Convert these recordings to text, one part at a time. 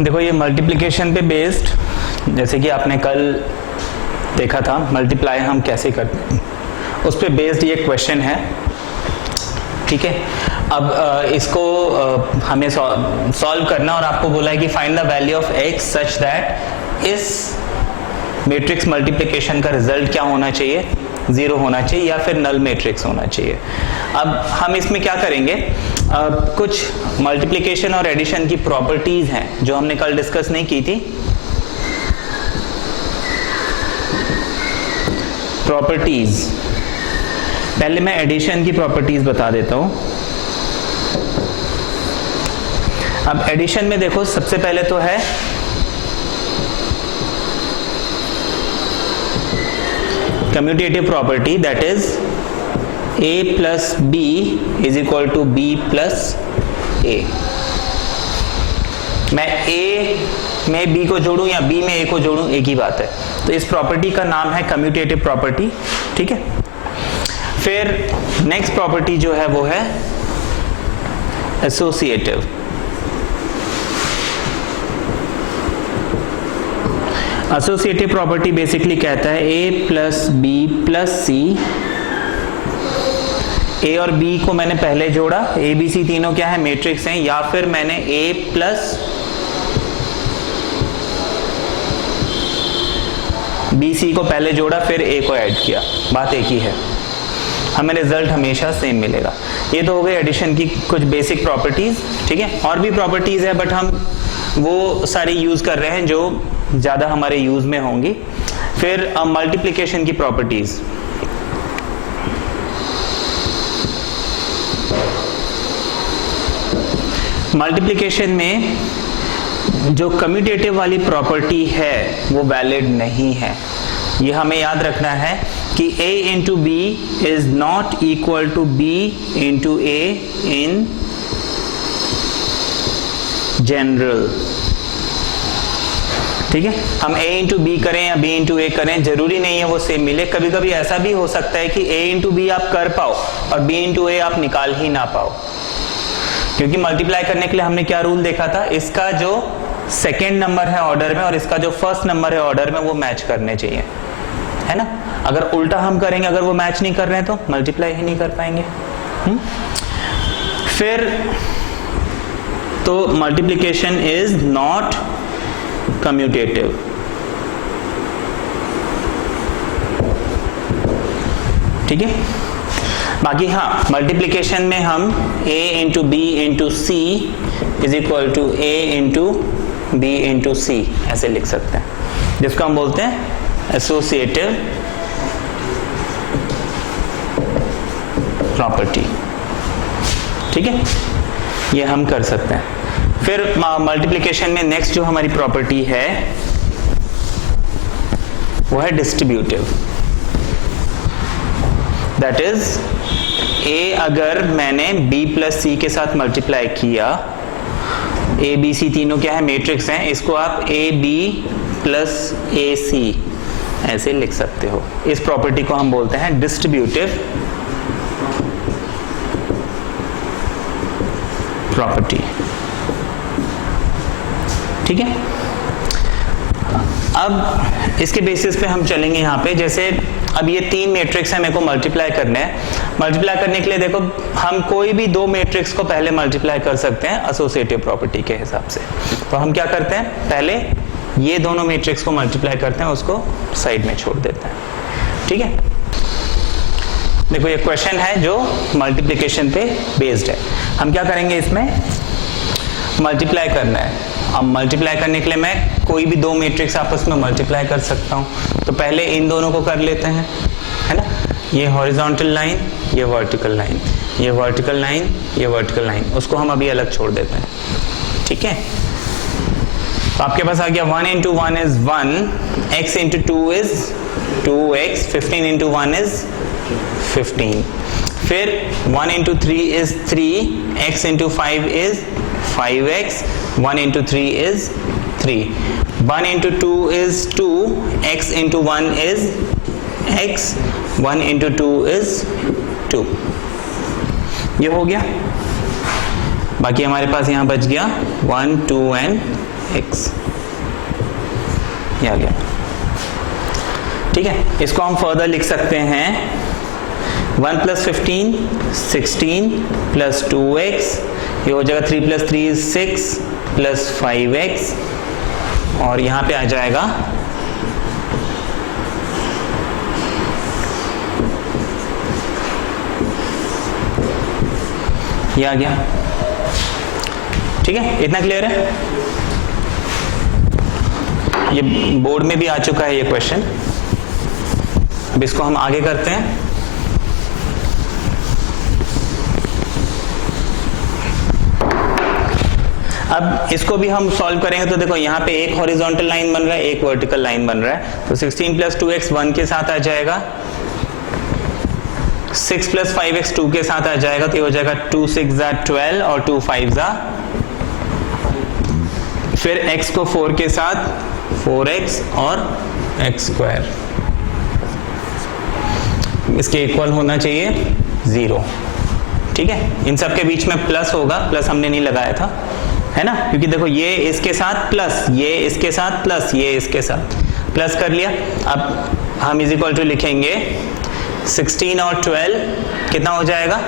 देखो ये मल्टीप्लिकेशन पे बेस्ड, जैसे कि आपने कल देखा था मल्टीप्लाई हम कैसे करते हैं, उस पे बेस्ड ये क्वेश्चन है। ठीक है, अब इसको हमें सॉल्व करना, और आपको बोला है कि find the value of x such that इस मैट्रिक्स मल्टीप्लिकेशन का रिजल्ट क्या होना चाहिए, 0 होना चाहिए या फिर नल मैट्रिक्स होना चाहिए। अब हम इसमें क्या करेंगे, कुछ मल्टीप्लिकेशन और एडिशन की प्रॉपर्टीज हैं जो हमने कल डिस्कस नहीं की थी। प्रॉपर्टीज, पहले मैं एडिशन की प्रॉपर्टीज बता देता हूं। अब एडिशन में देखो सबसे पहले तो है commutative property, that is a plus b is equal to b plus a. मैं a में b को जोड़ूं या b में a को जोड़ूं, एक ही बात है। तो इस प्रॉपर्टी का नाम है कम्यूटेटिव प्रॉपर्टी। ठीक है, फिर नेक्स्ट प्रॉपर्टी जो है वो है एसोसिएटिव। एसोसिएटिव प्रॉपर्टी बेसिकली कहता है a प्लस बी प्लस सी, ए और बी को मैंने पहले जोड़ा, ए बी सी तीनों क्या है, मैट्रिक्स हैं, या फिर मैंने ए प्लस बी सी को पहले जोड़ा फिर ए को ऐड किया, बात एक ही है, हमें रिजल्ट हमेशा सेम मिलेगा। ये तो हो गई एडिशन की कुछ बेसिक प्रॉपर्टीज। ठीक है, और भी प्रॉपर्टीज है बट हम वो सारी यूज कर रहे हैं जो ज्यादा हमारे यूज में होंगी। फिर मल्टीप्लिकेशन की प्रॉपर्टीज, मल्टीप्लिकेशन में जो कम्यूटेटिव वाली प्रॉपर्टी है वो वैलिड नहीं है। ये हमें याद रखना है कि a into B is not equal to b into a in general. ठीक है, हम a इंटू बी करें या b इंटू ए करें, जरूरी नहीं है वो सेम मिले। कभी कभी ऐसा भी हो सकता है कि a इंटू बी आप कर पाओ और b इंटू ए आप निकाल ही ना पाओ, क्योंकि मल्टीप्लाई करने के लिए हमने क्या रूल देखा था, इसका जो सेकेंड नंबर है ऑर्डर में और इसका जो फर्स्ट नंबर है ऑर्डर में वो मैच करने चाहिए, है ना। अगर उल्टा हम करेंगे, अगर वो मैच नहीं कर रहे हैं तो मल्टीप्लाई ही नहीं कर पाएंगे। फिर तो मल्टीप्लिकेशन इज नॉट कम्यूटेटिव। ठीक है, बाकी हाँ मल्टीप्लिकेशन में हम a into b into c is equal to a into b into c ऐसे लिख सकते हैं, जिसको हम बोलते हैं एसोसिएटिव प्रॉपर्टी। ठीक है, ये हम कर सकते हैं। फिर मल्टीप्लिकेशन में नेक्स्ट जो हमारी प्रॉपर्टी है वो है डिस्ट्रीब्यूटिव, दैट इज a अगर मैंने b प्लस सी के साथ मल्टीप्लाई किया, a b c तीनों क्या है, मैट्रिक्स हैं, इसको आप a b plus a c ऐसे लिख सकते हो। इस प्रॉपर्टी को हम बोलते हैं डिस्ट्रीब्यूटिव प्रॉपर्टी। ठीक है, अब इसके बेसिस पे हम चलेंगे यहाँ पे। जैसे अब ये तीन मैट्रिक्स है, मेरे को मल्टीप्लाई करने हैं। मल्टीप्लाई करने के लिए देखो हम कोई भी दो मैट्रिक्स को पहले मल्टीप्लाई कर सकते हैं एसोसिएटिव प्रॉपर्टी के हिसाब से। तो हम क्या करते हैं, पहले ये दोनों मैट्रिक्स को मल्टीप्लाई करते हैं, उसको साइड में छोड़ देते हैं। ठीक है, देखो ये क्वेश्चन है जो मल्टीप्लिकेशन पे बेस्ड है। हम क्या करेंगे, इसमें मल्टीप्लाई करना है। अब मल्टीप्लाई करने के लिए मैं कोई भी दो मैट्रिक्स आपस में मल्टीप्लाई कर सकता हूं, तो पहले इन दोनों को कर लेते हैं, है ना। ये हॉरिजॉन्टल लाइन, ये वर्टिकल लाइन, ये वर्टिकल लाइन, ये वर्टिकल लाइन, उसको हम अभी अलग छोड़ देते हैं। ठीक है, तो आपके पास आ गया 1 into 1 is 1, x into 2 is 2x, 15 into 1 is 15, फिर 1 into 3 is 3, x into 5 is 5x, 1 into 3 is 3, 1 into 2 is 2, x into 1 is x, 1 into 2 is 2। ये हो गया। बाकी हमारे पास यहाँ बच गया 1, 2 and x, ये आ गया। ठीक है, इसको हम फर्दर लिख सकते हैं 1 + 15 16 + 2x, ये हो जाएगा 3 + 3 = 6 + 5x, और यहां पे आ जाएगा ये आ गया। ठीक है, इतना क्लियर है? ये बोर्ड में भी आ चुका है ये क्वेश्चन। अब इसको हम आगे करते हैं। अब इसको भी हम सॉल्व करेंगे तो देखो यहाँ पे एक हॉरिजॉन्टल लाइन बन रहा है, एक वर्टिकल लाइन बन रहा है। तो 16 + 2x 1 के साथ आ जाएगा, 6 + 5x 2 के साथ आ जाएगा, तो ये हो जाएगा 2 × 6 = 12 और 2 × 5 फिर x को 4 के साथ 4x और x², इसके इक्वल होना चाहिए 0। ठीक है, इन सब के बीच में प्लस होगा, प्लस हमने नहीं लगाया था, है ना, क्योंकि देखो ये इसके साथ प्लस, ये इसके साथ प्लस, ये इसके साथ प्लस कर लिया। अब हम = लिखेंगे 16 और 12 कितना हो जाएगा,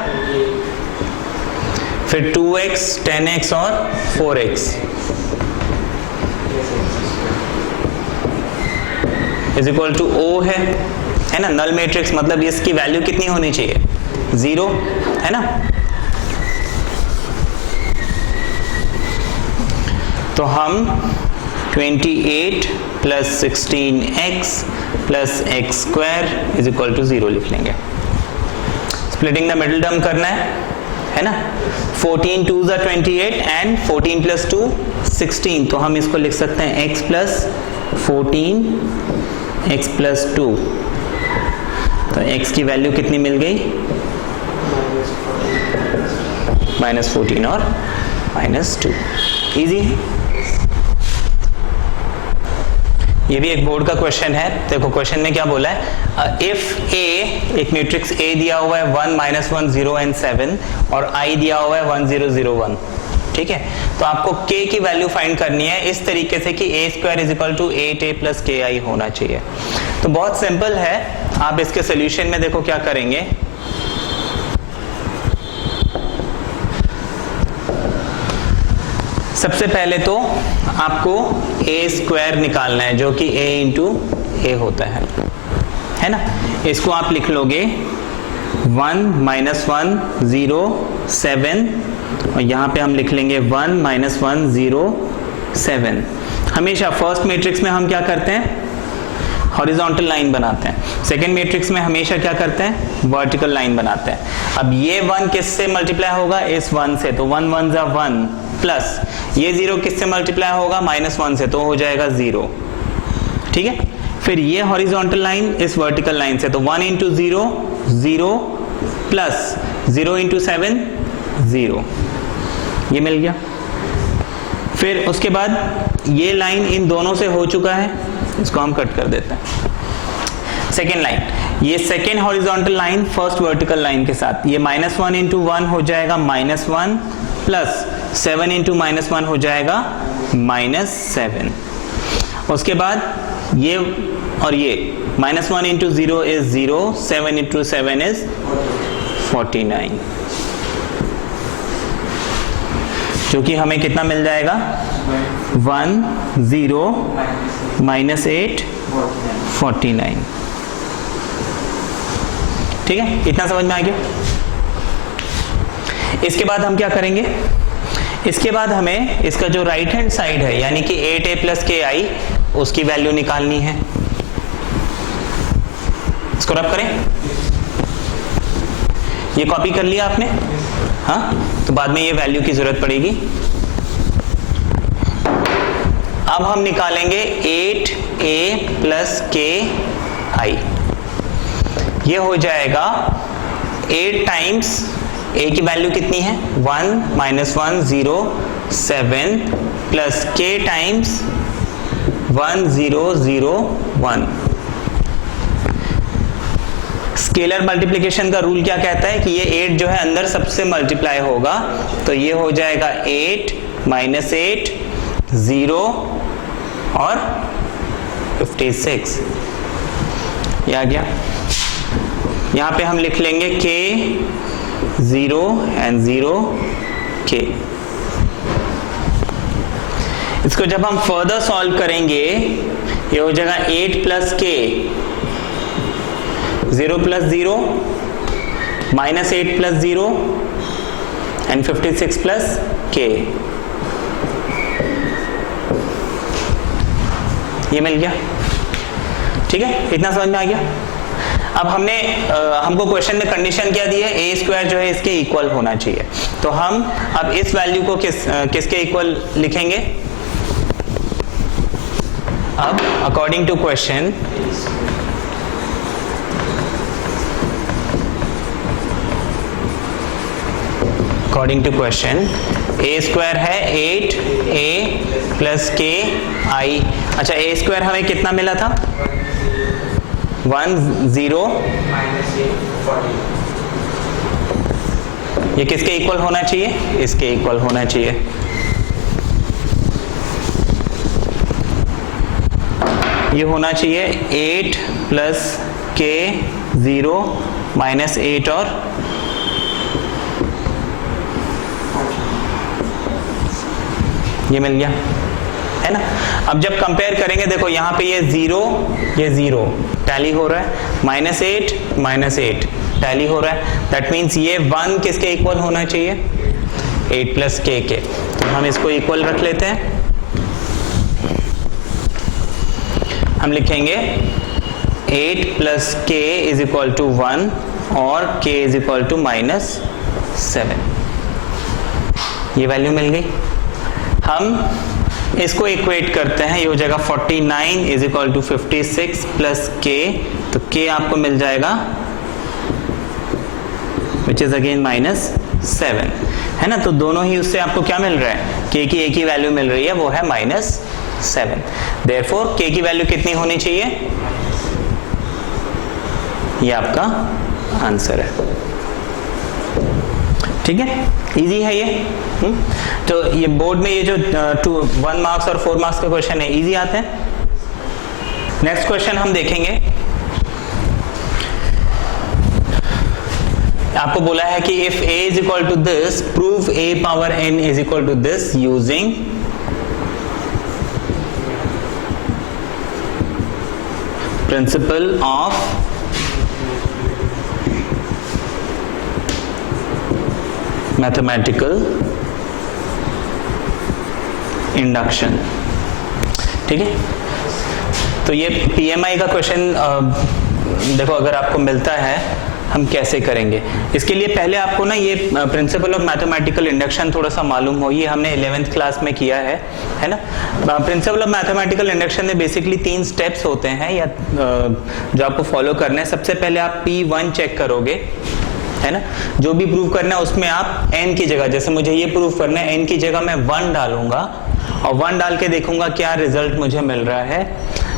फिर 2x 10x और 4x = O है ना, नल मैट्रिक्स, मतलब इसकी वैल्यू कितनी होनी चाहिए, 0, है ना। तो हम 28 + 16x + x² = 0 लिख लेंगे। स्प्लिटिंग द मिडिल टर्म करना है ना। 14 × 2 = 28 एंड 14 + 2 16, तो हम इसको लिख सकते हैं x + 14 x + 2, तो x की वैल्यू कितनी मिल गई, -14 और -2। इजी है, ये भी एक बोर्ड का क्वेश्चन है। देखो क्वेश्चन में क्या बोला है, इफ A, एक मैट्रिक्स A दिया हुआ है 1 -1 0 and 7 और I दिया हुआ है 1 0 0 1। ठीक है, तो आपको K की वैल्यू फाइंड करनी है इस तरीके से कि A² = 8A + KI होना चाहिए। तो बहुत सिंपल है, आप इसके सोल्यूशन में देखो क्या करेंगे। सबसे पहले तो आपको A² निकालना है, जो कि A × A होता है ना। इसको आप लिख लोगे 1 -1 0 7, और यहाँ पे हम लिख लेंगे 1 -1 0 7। हमेशा फर्स्ट मैट्रिक्स में हम क्या करते हैं, हॉरिजॉन्टल लाइन बनाते हैं। सेकंड मैट्रिक्स में हमेशा क्या करते हैं, वर्टिकल लाइन बनाते हैं। अब ये 1 किससे मल्टीप्लाई होगा, इस 1 से, तो 1 1 = 1, प्लस ये 0 किससे मल्टीप्लाई होगा, -1 से, तो हो जाएगा 0। ठीक है, फिर ये हॉरिजॉन्टल लाइन इस वर्टिकल लाइन से, तो 1 × 0 0 प्लस 0 × 7 0, ये मिल गया। फिर उसके बाद ये लाइन इन दोनों से हो चुका है, इसको हम कट कर देते हैं। सेकेंड लाइन, ये second horizontal line first vertical line के साथ, ये -1 × 1 हो जाएगा -1, प्लस 7 × -1 हो जाएगा -7। उसके बाद ये और ये, -1 × 0 is 0, 7 × 7 is 49, जो कि हमें कितना मिल जाएगा, 1 0 -8 49। ठीक है, इतना समझ में आ गया। इसके बाद हम क्या करेंगे, इसके बाद हमें इसका जो राइट हैंड साइड है, यानी कि 8A + KI, उसकी वैल्यू निकालनी है। इसको रब करें, ये कॉपी कर लिया आपने, हाँ, तो बाद में ये वैल्यू की जरूरत पड़ेगी। अब हम निकालेंगे 8A + KI, ये हो जाएगा 8 टाइम्स A की वैल्यू कितनी है, 1 -1 0 7 plus K times 1 0 0 1। Scalar multiplication का रूल क्या कहता है कि ये 8 जो है अंदर सबसे मल्टीप्लाई होगा, तो ये हो जाएगा 8 -8 0 और 56, ये आ गया। यहां पे हम लिख लेंगे k 0 and 0 k। इसको जब हम फर्दर सॉल्व करेंगे ये हो जाएगा 8 plus k, 0 plus 0 minus 8 plus 0 and 56 plus k। ये मिल गया, ठीक है, इतना समझ में आ गया। अब हमको क्वेश्चन में कंडीशन क्या दी है, a स्क्वायर जो है इसके इक्वल होना चाहिए। तो हम अब इस वैल्यू को किसके इक्वल लिखेंगे? अब according to question a square है 8a प्लस k i। अच्छा, a स्क्वायर हमें कितना मिला था? 1 0। ये किसके इक्वल होना चाहिए? इसके इक्वल होना चाहिए। ये होना चाहिए 8 प्लस k 0 माइनस 8 और ये मिल गया, है ना। अब जब कंपेयर करेंगे देखो यहाँ पे ये 0 टैली हो रहा है, माइनस 8 टैली हो रहा है। दैट मीन्स ये 1 किसके इक्वल होना चाहिए? 8 प्लस k के। तो हम इसको इक्वल रख लेते हैं। हम लिखेंगे 8 plus k is equal to 1 और k इज इक्वल टू -7। ये वैल्यू मिल गई। हम इसको इक्वेट करते हैं, ये हो जाएगा 49 is equal to 56 plus k। तो k आपको मिल जाएगा विच इज अगेन -7, है ना। तो दोनों ही उससे आपको क्या मिल रहा है? k की एक ही वैल्यू मिल रही है, वो है -7। देयरफॉर k की वैल्यू कितनी होनी चाहिए? ये आपका आंसर है, ठीक है। इजी है ये। तो ये बोर्ड में ये जो 1 मार्क्स और 4 मार्क्स का क्वेश्चन है, इजी आते हैं। नेक्स्ट क्वेश्चन हम देखेंगे। आपको बोला है कि if a is equal to this, prove a power n is equal to this using principle of mathematical induction, ठीक है। तो ये PMI का क्वेश्चन देखो, अगर आपको मिलता है हम कैसे करेंगे। इसके लिए पहले आपको ना ये प्रिंसिपल ऑफ मैथमेटिकल इंडक्शन थोड़ा सा मालूम हो। ये हमने 11th क्लास में किया है ना। प्रिंसिपल ऑफ मैथमेटिकल इंडक्शन में बेसिकली 3 स्टेप्स होते हैं या जो आपको फॉलो करना है। सबसे पहले आप P1 चेक करोगे, है ना। जो भी प्रूव करना है उसमें आप n की जगह, जैसे मुझे ये प्रूव करना है, n की जगह मैं 1 डालूंगा और 1 डाल के देखूंगा क्या रिजल्ट मुझे मिल रहा है।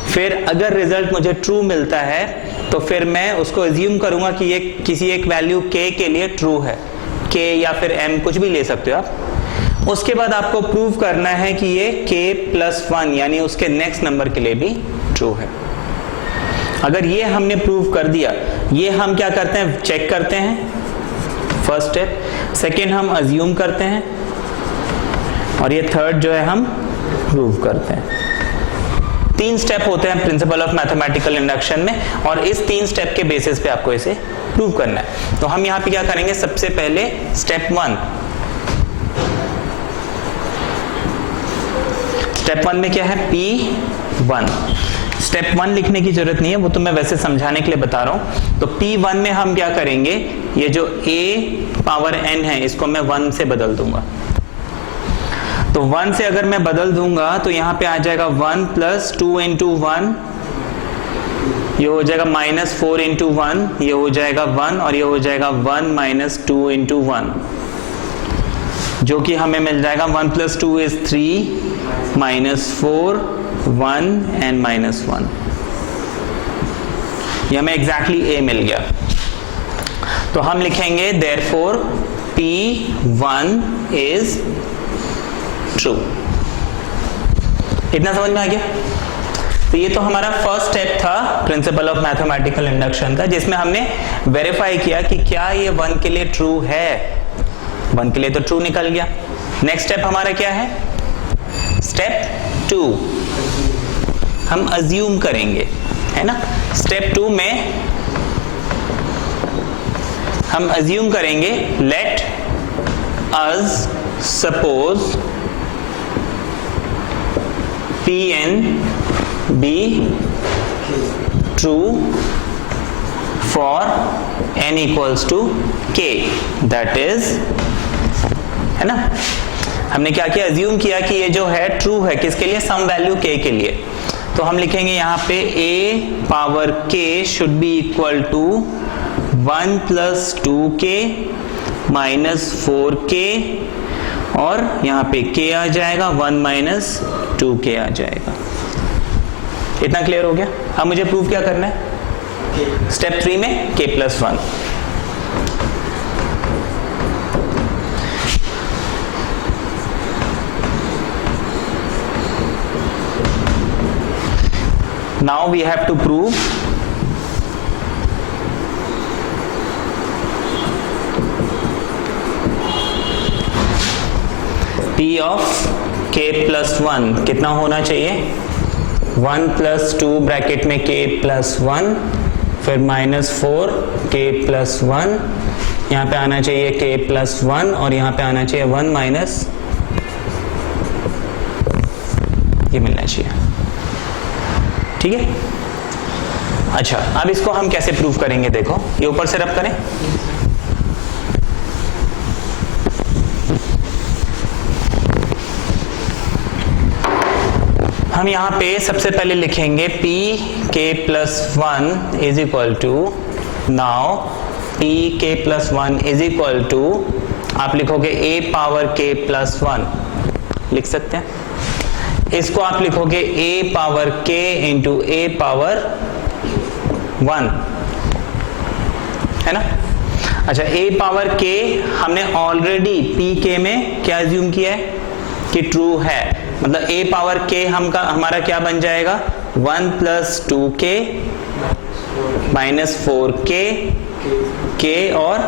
फिर अगर रिजल्ट मुझे ट्रू मिलता है तो फिर मैं उसको अज्यूम करूंगा कि ये किसी एक वैल्यू k के लिए ट्रू है, k या फिर m कुछ भी ले सकते हो आप। उसके बाद आपको प्रूव करना है कि ये k+1 यानी उसके नेक्स्ट नंबर के लिए भी ट्रू है। अगर ये हमने प्रूव कर दिया, ये हम क्या करते हैं, चेक करते हैं, फर्स्ट स्टेप। सेकेंड हम अज्यूम करते हैं और ये थर्ड जो है हम प्रूव करते हैं। 3 स्टेप होते हैं प्रिंसिपल ऑफ मैथमेटिकल इंडक्शन में और इस 3 स्टेप के बेसिस पे आपको इसे प्रूव करना है। तो हम यहाँ पे क्या करेंगे, सबसे पहले स्टेप 1। स्टेप 1 में क्या है, P1। स्टेप 1 लिखने की जरूरत नहीं है, वो तो मैं वैसे समझाने के लिए बता रहा हूं। तो P1 में हम क्या करेंगे, ये जो a पावर n है इसको मैं 1 से बदल दूंगा। तो 1 से अगर मैं बदल दूंगा तो यहां पे आ जाएगा 1 प्लस 2 इंटू 1, ये हो जाएगा -4 इंटू 1, ये हो जाएगा 1 और ये हो जाएगा 1 माइनस 2 इंटू 1, जो कि हमें मिल जाएगा 1 प्लस 2 इज 3 -4 1 एंड -1। ये हमें एग्जैक्टली a मिल गया। तो हम लिखेंगे देयरफॉर P1 इज ट्रू। इतना समझ में आ गया? तो ये तो हमारा फर्स्ट स्टेप था प्रिंसिपल ऑफ मैथमेटिकल इंडक्शन का, जिसमें हमने वेरीफाई किया कि क्या ये 1 के लिए ट्रू है। 1 के लिए तो ट्रू निकल गया। नेक्स्ट स्टेप हमारा क्या है? स्टेप 2 हम अज्यूम करेंगे, है ना। स्टेप 2 में हम अज्यूम करेंगे let us suppose Pn be true for n equals to k, that is, है ना। हमने क्या किया? अज्यूम किया कि ये जो है ट्रू है किसके लिए? सम वैल्यू k के लिए। तो हम लिखेंगे यहाँ पे a power k should be equal to 1 plus 2k minus 4k, और यहाँ पे k आ जाएगा 1 माइनस 2k आ जाएगा। इतना क्लियर हो गया? अब मुझे प्रूव क्या करना है? स्टेप 3 में k plus 1। Now we have to prove P of k plus 1 कितना होना चाहिए? 1 प्लस 2 ब्रैकेट में k प्लस 1, फिर माइनस 4 k प्लस 1, यहाँ पे आना चाहिए k प्लस 1, और यहाँ पे आना चाहिए 1 माइनस, ये मिलना चाहिए। ठीक है। अच्छा, अब इसको हम कैसे प्रूव करेंगे? देखो, ये ऊपर से रब करें। हम यहाँ पे सबसे पहले लिखेंगे p k plus 1 is equal to, now p k plus 1 is equal to, आप लिखोगे a पावर k प्लस 1 लिख सकते हैं। इसको आप लिखोगे a power k into a power 1, है ना। अच्छा, a पावर k हमने ऑलरेडी pk में क्या अज्यूम किया है कि ट्रू है, मतलब a पावर k हमारा क्या बन जाएगा? 1 plus 2k minus 4k, k और,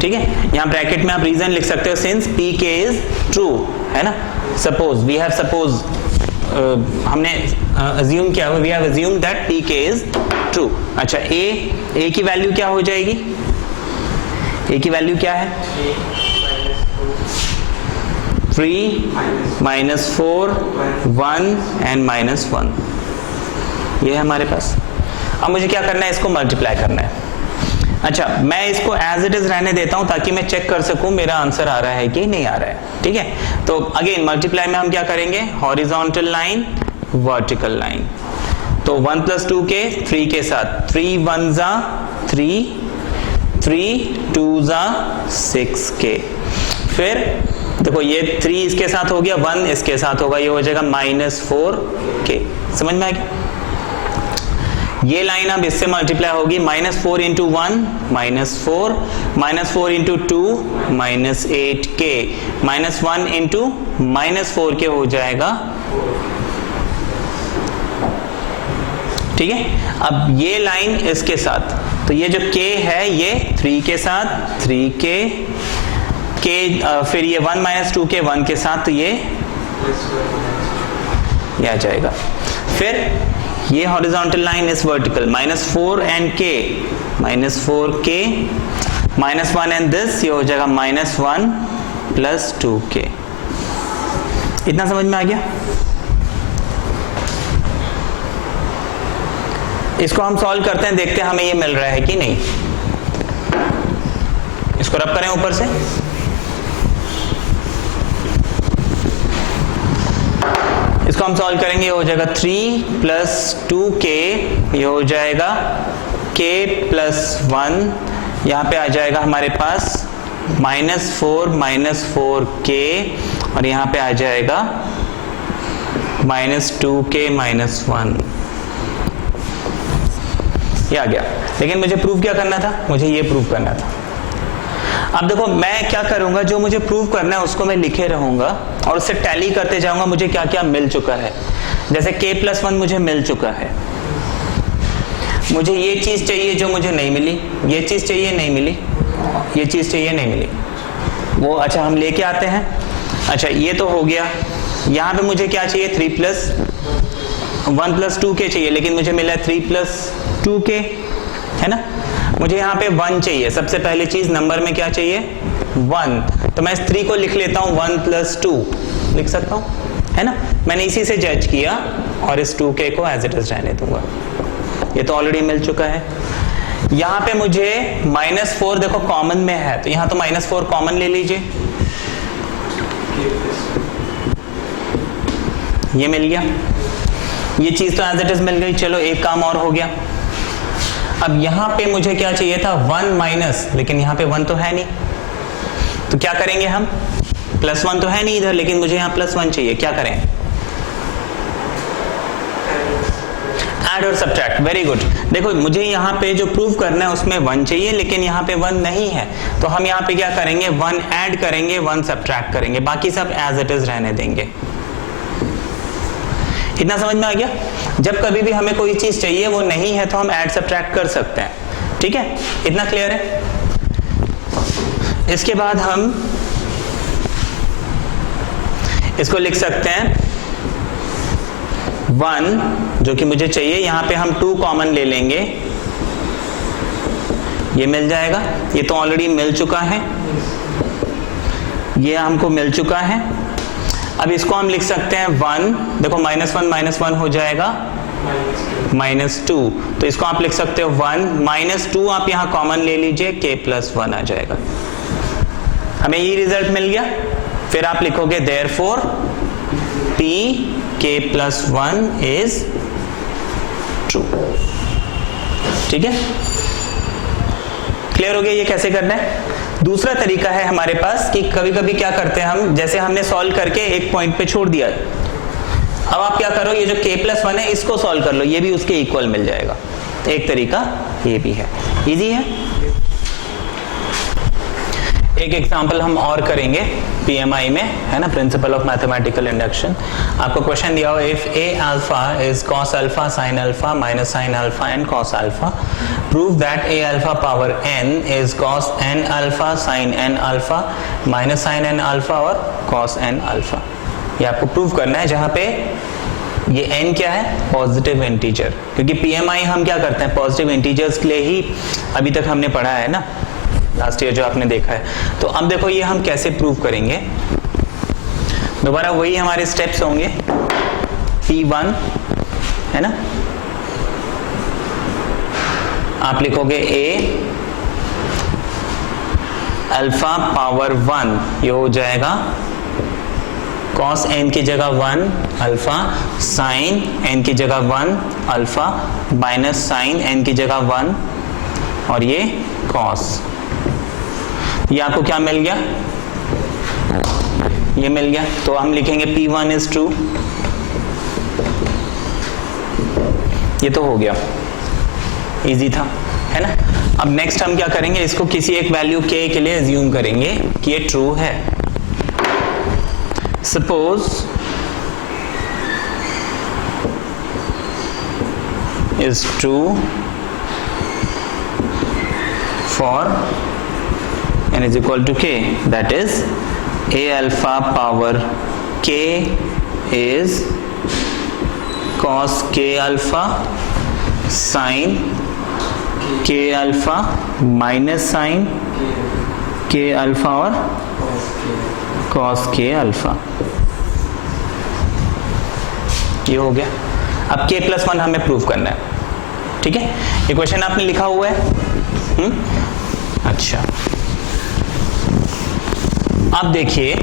ठीक है। यहां ब्रैकेट में आप रीजन लिख सकते हो, since p k is true, है ना। सपोज वी हैव सपोज, हमने अज्यूम किया, we have assume that p k is true. अच्छा, ए की वैल्यू क्या हो जाएगी? ए की वैल्यू क्या है? 3 माइनस 4 1 एंड माइनस 1, ये है हमारे पास। अब मुझे क्या करना है? इसको मल्टीप्लाई करना है। अच्छा, मैं इसको एज इट इज रहने देता हूं ताकि मैं चेक कर सकूं मेरा आंसर आ रहा है कि नहीं आ रहा है। ठीक है, तो अगेन मल्टीप्लाई में हम क्या करेंगे? Horizontal line, vertical line. तो 1 प्लस 2k 3 के साथ, 3 1 जा 3, 3 2 जा 6k। फिर देखो, ये 3 इसके साथ हो गया, 1 इसके साथ होगा, ये हो जाएगा माइनस 4k। समझ में आ गया? ये लाइन अब इससे मल्टीप्लाई होगी, minus 4 into 1 minus 4, minus 4 into 2 minus 8k, minus 1 into minus 4k हो जाएगा। ठीक है, अब ये लाइन इसके साथ, तो ये जो k है ये 3 के साथ 3k, फिर ये 1 माइनस 2k 1 के साथ, तो ये आ जाएगा। फिर ये horizontal line is vertical, minus 4 and k, minus 4k, minus 1 and this, ये हो जाएगा माइनस 1 प्लस 2k। इतना समझ में आ गया? इसको हम सॉल्व करते हैं, देखते हैं हमें ये मिल रहा है कि नहीं। इसको रब करें ऊपर से। इसको हम सॉल्व करेंगे, ये हो जाएगा 3 प्लस 2k, ये हो जाएगा k प्लस 1, यहाँ पे आ जाएगा हमारे पास माइनस 4k, और यहाँ पे आ जाएगा माइनस 2k माइनस 1, ये आ गया। लेकिन मुझे प्रूव क्या करना था? मुझे ये प्रूव करना था। अब देखो मैं क्या करूंगा, जो मुझे प्रूव करना है उसको मैं लिखे रहूंगा और उससे टैली करते जाऊंगा मुझे क्या क्या मिल चुका है। जैसे k+1 मुझे मिल चुका है, मुझे ये चीज चाहिए जो मुझे नहीं मिली, ये चीज चाहिए नहीं मिली, ये चीज चाहिए नहीं मिली, वो अच्छा हम लेके आते हैं। अच्छा ये तो हो गया। यहाँ पे मुझे क्या चाहिए, 3+1 + 2k चाहिए, लेकिन मुझे मिला 3 + 2k, है ना। मुझे यहाँ पे 1 चाहिए, सबसे पहली चीज नंबर में क्या चाहिए, 1, तो मैं इस 3 को लिख लेता हूँ 1 + 2 लिख सकता हूँ, है ना। मैंने इसी से जज किया और इस 2k को एज इट इज रहने दूंगा, ये तो ऑलरेडी मिल चुका है। यहाँ पे मुझे -4 देखो कॉमन में है, तो यहाँ तो -4 कॉमन ले लीजिए, ये मिल गया, ये चीज तो एज इट इज मिल गई। चलो एक काम और हो गया। अब यहाँ पे मुझे क्या चाहिए था, 1 - लेकिन यहाँ पे 1 तो है नहीं, तो क्या करेंगे हम, +1 तो है नहीं इधर, लेकिन मुझे यहाँ +1 चाहिए, क्या करें, ऐड और सब्ट्रैक्ट। Very good. देखो मुझे यहाँ पे जो प्रूव करना है उसमें 1 चाहिए, लेकिन यहाँ पे 1 नहीं है, तो हम यहाँ पे क्या करेंगे, 1 ऐड करेंगे, 1 सब्ट्रैक्ट करेंगे, बाकी सब एज इट इज रहने देंगे। इतना समझ में आ गया। जब कभी भी हमें कोई चीज चाहिए वो नहीं है तो हम ऐड सब्ट्रैक्ट कर सकते हैं, ठीक है, इतना क्लियर है। इसके बाद हम इसको लिख सकते हैं 1 जो कि मुझे चाहिए, यहां पे हम 2 कॉमन ले लेंगे, ये मिल जाएगा, ये तो ऑलरेडी मिल चुका है, ये हमको मिल चुका है। अब इसको हम लिख सकते हैं 1, देखो -1 - 1 हो जाएगा -2, तो इसको आप लिख सकते हो 1 - 2, आप यहां कॉमन ले लीजिए, k+1 आ जाएगा, हमें ये रिजल्ट मिल गया। फिर आप लिखोगे therefore p k+1 is true, ठीक है, क्लियर हो गया ये कैसे करना है। दूसरा तरीका है हमारे पास कि कभी कभी क्या करते हैं हम, जैसे हमने सॉल्व करके एक पॉइंट पे छोड़ दिया, अब आप क्या करो, ये जो k+1 है इसको सॉल्व कर लो, ये भी उसके इक्वल मिल जाएगा, एक तरीका ये भी है, इजी है। एक एग्जांपल हम और करेंगे PMI में, है ना, प्रिंसिपल ऑफ मैथमेटिकल इंडक्शन। आपको क्वेश्चन दिया हुआ, if a α is cos α sin α minus sin α and cos α, prove that a α power n is cos n α sin n α minus sin n α और cos n α। ये आपको प्रूव करना है, जहां पे ये n क्या है, पॉजिटिव इंटीजर, क्योंकि PMI हम क्या करते हैं, पॉजिटिव इंटीजर्स के लिए ही अभी तक हमने पढ़ा है ना, लास्ट ईयर जो आपने देखा है। तो अब देखो ये हम कैसे प्रूव करेंगे, दोबारा वही हमारे स्टेप्स होंगे। P1 है ना, आप लिखोगे a अल्फा पावर 1, ये हो जाएगा cos n की जगह 1 अल्फा, साइन n की जगह 1 अल्फा, माइनस साइन n की जगह 1 और ये cos। ये आपको क्या मिल गया, ये मिल गया, तो हम लिखेंगे P1 is true, ये तो हो गया, इजी था, है ना। अब नेक्स्ट हम क्या करेंगे, इसको किसी एक वैल्यू k के लिए अज्यूम करेंगे कि ये ट्रू है। Suppose is true for n is equal to k, that is a alpha power k is cos k alpha sin k alpha minus sin k alpha और cos k alpha, ये हो गया। अब k+1 हमें prove करना है, ठीक है, ये क्वेश्चन आपने लिखा हुआ है। अच्छा अब देखिए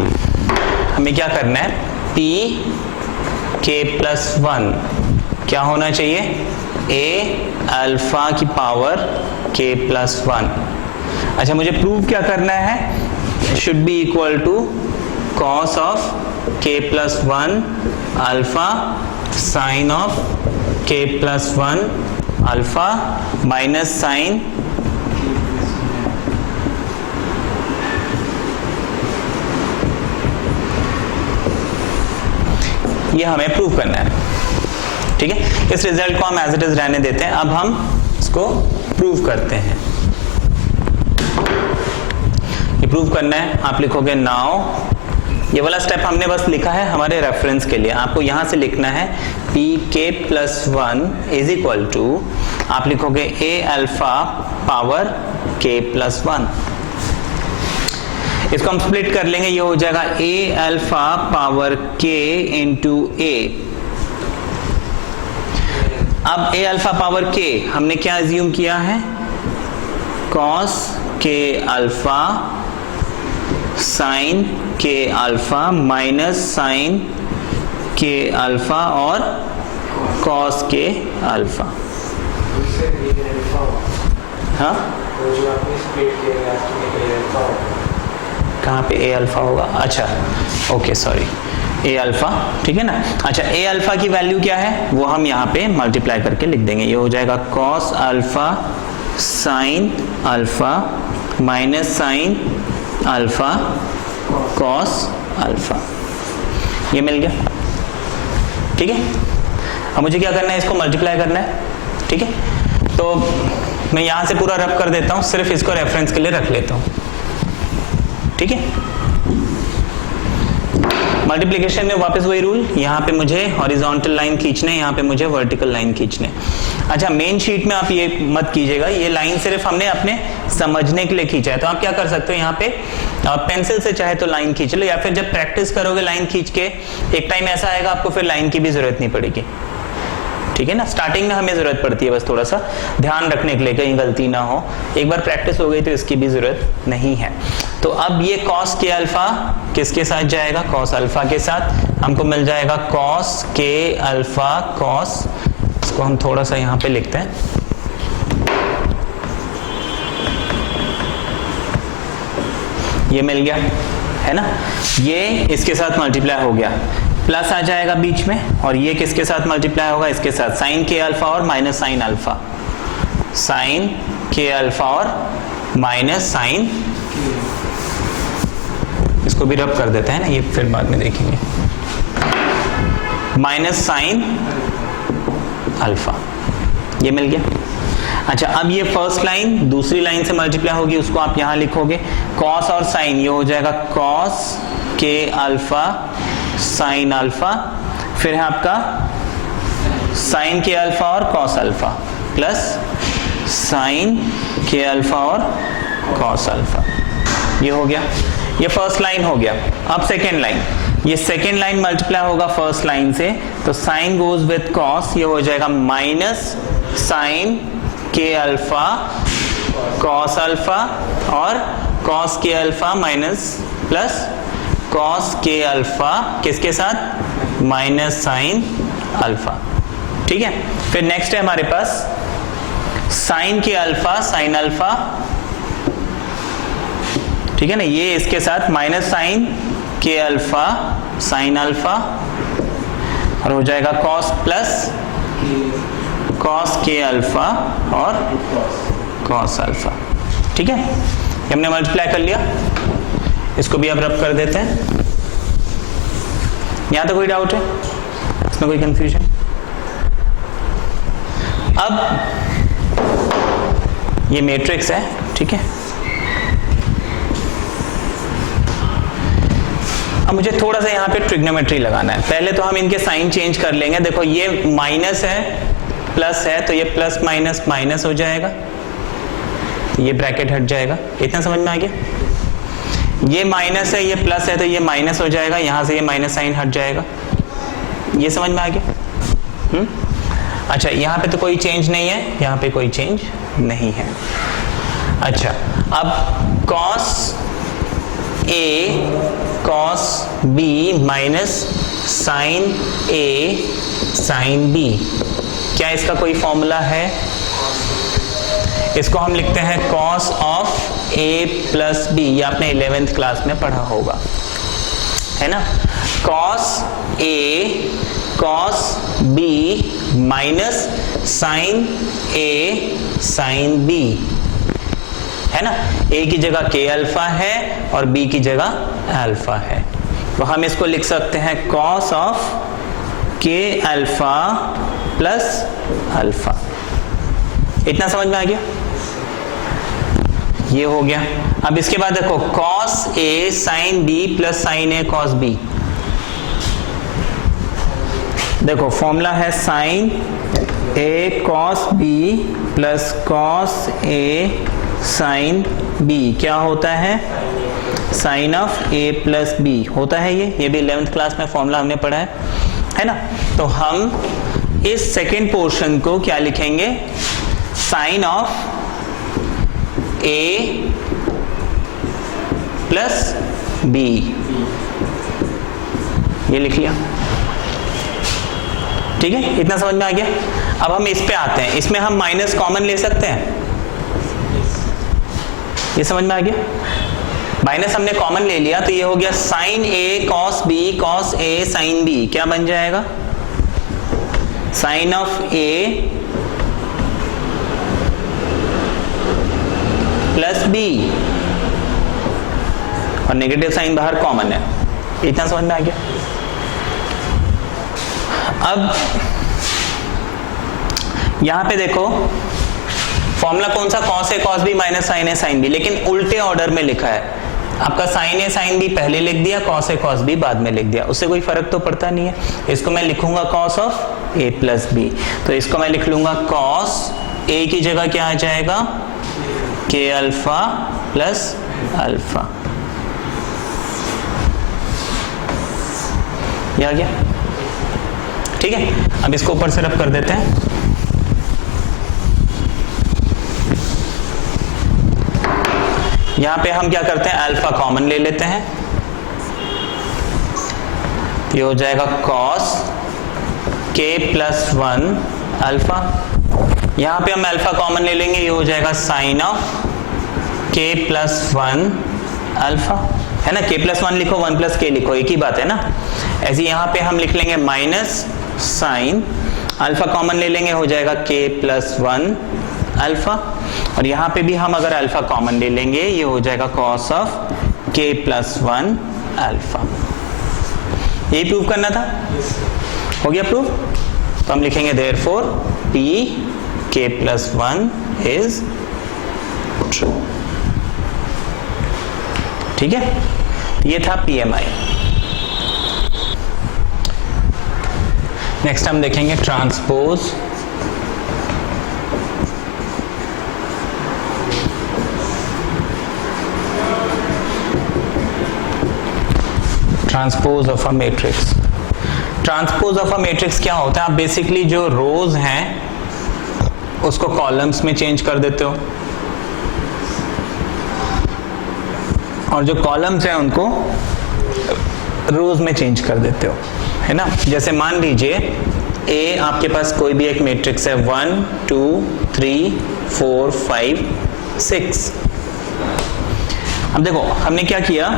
हमें क्या करना है, p k+1 क्या होना चाहिए, a अल्फा की पावर k+1। अच्छा मुझे प्रूव क्या करना है, should be equal to cos of k+1 alpha sine of k+1 alpha minus sine ये हमें प्रूव करना है। ठीक है, इस रिजल्ट को हम एज इट इज रहने देते हैं। अब हम इसको प्रूव करते हैं। ये प्रूव करना है, आप लिखोगे नाउ, ये वाला स्टेप हमने बस लिखा है हमारे रेफरेंस के लिए। आपको यहां से लिखना है pk+1 इज इक्वल टू, आप लिखोगे a अल्फा पावर k+1। इसको हम स्प्लिट कर लेंगे, ये हो जाएगा a alpha power k into a। अब a अल्फा पावर k हमने क्या अज्यूम किया है, cos k अल्फा साइन के अल्फा माइनस साइन के अल्फा और कॉस के अल्फा। हाँ, कहाँ पे ए अल्फा होगा? अच्छा ओके सॉरी, ए अल्फा, ठीक है ना। अच्छा, ए अल्फा की वैल्यू क्या है वो हम यहाँ पे मल्टीप्लाई करके लिख देंगे। ये हो जाएगा cos alpha sine alpha minus sine alpha cos alpha. ये मिल गया, ठीक है। अब मुझे क्या करना है, इसको मल्टीप्लाई करना है, ठीक है। तो मैं यहां से पूरा रब कर देता हूं, सिर्फ इसको रेफरेंस के लिए रख लेता हूं, ठीक है। मल्टीप्लिकेशन में वापस वही रूल, यहाँ पे मुझे हॉरिजॉन्टल लाइन खींचने, यहाँ पे मुझे वर्टिकल लाइन खींचने। अच्छा, मेन शीट में आप ये मत कीजिएगा, ये लाइन सिर्फ हमने अपने समझने के लिए खींचा है। तो आप क्या कर सकते हो, यहाँ पे पेंसिल से चाहे तो लाइन खींच लो, या फिर जब प्रैक्टिस करोगे लाइन खींच के, एक टाइम ऐसा आएगा आपको फिर लाइन की भी जरूरत नहीं पड़ेगी, ठीक है ना। स्टार्टिंग में हमें जरूरत पड़ती है बस थोड़ा सा ध्यान रखने के लिए, कहीं गलती ना हो। एक बार प्रैक्टिस हो गई तो इसकी भी जरूरत नहीं है। तो अब ये कॉस के अल्फा किसके साथ जाएगा, कॉस अल्फा के साथ। हमको मिल जाएगा कॉस के अल्फा कॉस, इसको हम थोड़ा सा यहाँ पे लिखते हैं, ये मिल गया है ना। ये इसके साथ मल्टीप्लाई हो गया, प्लस आ जाएगा बीच में, और ये किसके साथ मल्टीप्लाई होगा, इसके साथ, साइन के अल्फा और माइनस साइन अल्फा, साइन के अल्फा और माइनस साइन, इसको भी रब कर देते हैं ना, ये फिर बाद में देखेंगे, माइनस साइन अल्फा, ये मिल गया। अच्छा, अब ये फर्स्ट लाइन दूसरी लाइन से मल्टीप्लाई होगी, उसको आप यहां लिखोगे कॉस और साइन, ये हो जाएगा कॉस के अल्फा साइन अल्फा, फिर है आपका साइन के अल्फा और कॉस अल्फा प्लस साइन के अल्फा और कॉस अल्फा, ये हो गया। ये फर्स्ट लाइन हो गया। अब सेकेंड लाइन, ये सेकेंड लाइन मल्टीप्लाई होगा फर्स्ट लाइन से, तो साइन गोज विद कॉस, ये हो जाएगा माइनस साइन के अल्फा कॉस अल्फा और कॉस के अल्फा माइनस प्लस कॉस के अल्फा किसके साथ, माइनस साइन अल्फा, ठीक है। फिर नेक्स्ट है हमारे पास साइन के अल्फा साइन अल्फा, ठीक है ना, ये इसके साथ माइनस साइन के अल्फा साइन अल्फा, और हो जाएगा कॉस प्लस कॉस के अल्फा और कॉस अल्फा, ठीक है। हमने मल्टीप्लाई कर लिया, इसको भी अब रब कर देते हैं। यहां तक कोई डाउट है, इसमें कोई कंफ्यूजन? अब ये मैट्रिक्स है, ठीक है। अब मुझे थोड़ा सा यहाँ पे ट्रिग्नोमेट्री लगाना है। पहले तो हम इनके साइन चेंज कर लेंगे। देखो ये माइनस है प्लस है, तो ये प्लस माइनस माइनस हो जाएगा, तो ये ब्रैकेट हट जाएगा। इतना समझ में आ गया? ये माइनस है, ये प्लस है, तो ये माइनस हो जाएगा, यहां से ये माइनस साइन हट जाएगा। ये समझ में आ गया? अच्छा, यहाँ पे तो कोई चेंज नहीं है, यहाँ पे कोई चेंज नहीं है। अच्छा, अब cos A cos B minus sine A sine B, क्या इसका कोई फॉर्मूला है? इसको हम लिखते हैं cos of A plus B, ये आपने 11th क्लास में पढ़ा होगा, है ना। cos A cos B minus sine A sine B, है ना। A की जगह K अल्फा है और B की जगह अल्फा है, तो हम इसको लिख सकते हैं cos ऑफ के अल्फा प्लस अल्फा। इतना समझ में आ गया? ये हो गया। अब इसके बाद देखो cos A sine B plus sine A cos B. देखो फॉर्मूला है sine A cos B plus cos A sine B. क्या होता है? Sine of A plus B होता है ये भी 11th क्लास में फॉर्मूला हमने पढ़ा है ना। तो हम इस सेकेंड पोर्शन को क्या लिखेंगे? Sine of A plus B, ये लिख लिया। ठीक है, इतना समझ में आ गया। अब हम इस पे आते हैं, इसमें हम माइनस कॉमन ले सकते हैं। ये समझ में आ गया? माइनस हमने कॉमन ले लिया तो ये हो गया sine A cos A sine B. क्या बन जाएगा? Sine of A plus B, और नेगेटिव साइन बाहर कॉमन है। इतना समझ में आ गया। अब यहां पे देखो फॉर्मूला कौन सा? Cos A cos B minus sign A sine B, लेकिन उल्टे ऑर्डर में लिखा है। आपका साइन ए साइन बी पहले लिख दिया, कॉस ए कॉस बी बाद में लिख दिया, उससे कोई फर्क तो पड़ता नहीं है। इसको मैं लिखूंगा cos of A plus B, तो इसको मैं लिख लूंगा कॉस ए की जगह क्या आ जाएगा? के अल्फा प्लस अल्फा। ये आ गया। ठीक है, अब इसको ऊपर से रब कर देते हैं। यहां पे हम क्या करते हैं? अल्फा कॉमन ले लेते हैं, ये हो जाएगा कॉस के प्लस 1 अल्फा। यहां पे हम अल्फा कॉमन ले लेंगे, ये हो जाएगा साइन ऑफ के प्लस 1 अल्फा, है ना। के प्लस 1 लिखो, 1 प्लस के लिखो, एक ही बात है ना। ऐसे यहां पे हम लिख लेंगे माइनस साइन, अल्फा कॉमन ले लेंगे, हो जाएगा के प्लस 1 अल्फा। और यहां पे भी हम अगर अल्फा कॉमन ले लेंगे, ये हो जाएगा कॉस ऑफ के प्लस 1 अल्फा। यही प्रूव करना था, हो गया प्रूव। तो हम लिखेंगे देयरफॉर पी के प्लस 1 इज ट्रू। ठीक है, ये था पीएमआई। नेक्स्ट हम देखेंगे transpose. Transpose of a matrix. Transpose of a matrix क्या होता है? आप बेसिकली जो रोज हैं उसको कॉलम्स में चेंज कर देते हो, और जो कॉलम्स हैं उनको रोज में चेंज कर देते हो, है ना। जैसे मान लीजिए ए आपके पास कोई भी एक मैट्रिक्स है 1 2 3 4 5 6। अब देखो हमने क्या किया,